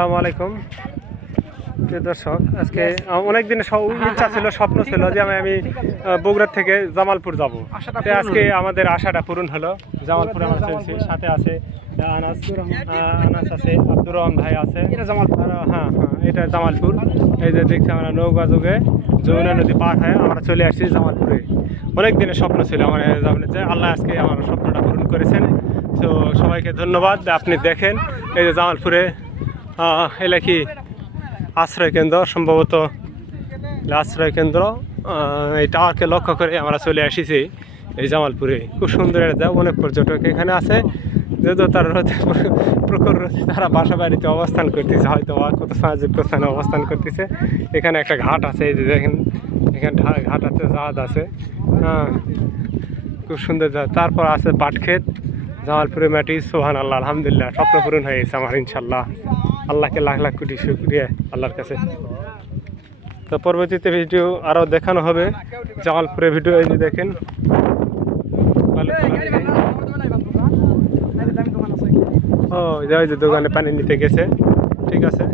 আসসালামু আলাইকুম প্রিয় দর্শক, আজকে অনেক দিনের ইচ্ছা ছিল, স্বপ্ন ছিল যে আমি বগুড়া থেকে জামালপুর যাব। আজকে আমাদের আশাটা পূরণ হলো। জামালপুরে আমরা চলছি, সাথে আছে আনাস আছে, আব্দুর রহমান ভাই আছে। হ্যাঁ, এটা জামালপুর। এই যে দেখছি আমরা নৌকা যুগে যমুনা নদী পার হয়ে আমরা চলে আসছি জামালপুরে। অনেক দিনের স্বপ্ন ছিল আমার যে আল্লাহ আজকে আমার স্বপ্নটা পূরণ করেছেন। তো সবাইকে ধন্যবাদ। আপনি দেখেন এই যে জামালপুরে এলাকি আশ্রয় কেন্দ্র, সম্ভবত আশ্রয় কেন্দ্র। এই টাওয়ারকে লক্ষ্য করে আমরা চলে এসেছি এই জামালপুরে। খুব সুন্দর একটা জায়গা, অনেক পর্যটক এখানে আছে। যেহেতু তারা প্রখর তারা বাসা বাড়িতে অবস্থান করতেছে, হয়তো কত সাহায্যুক্ত স্থানে অবস্থান করতেছে। এখানে একটা ঘাট আছে, এই যে দেখেন এখানে ঘাট আছে, জাহাজ আছে। খুব সুন্দর জায়গা। তারপর আছে পাটক্ষেত, জামালপুরে মাটি। সোহান আল্লাহ, আলহামদুলিল্লাহ, স্বপ্ন পূরণ হয়ে গেছে আমার ইনশাল্লাহ। আল্লাহকে লাখ লাখ কোটি শুকরিয়া আল্লাহর কাছে। তো পরবর্তীতে ভিডিও আরও দেখানো হবে জামালপুরে ভিডিও। এই যে দেখেন ও যে দোকানে পানি নিতে গেছে। ঠিক আছে।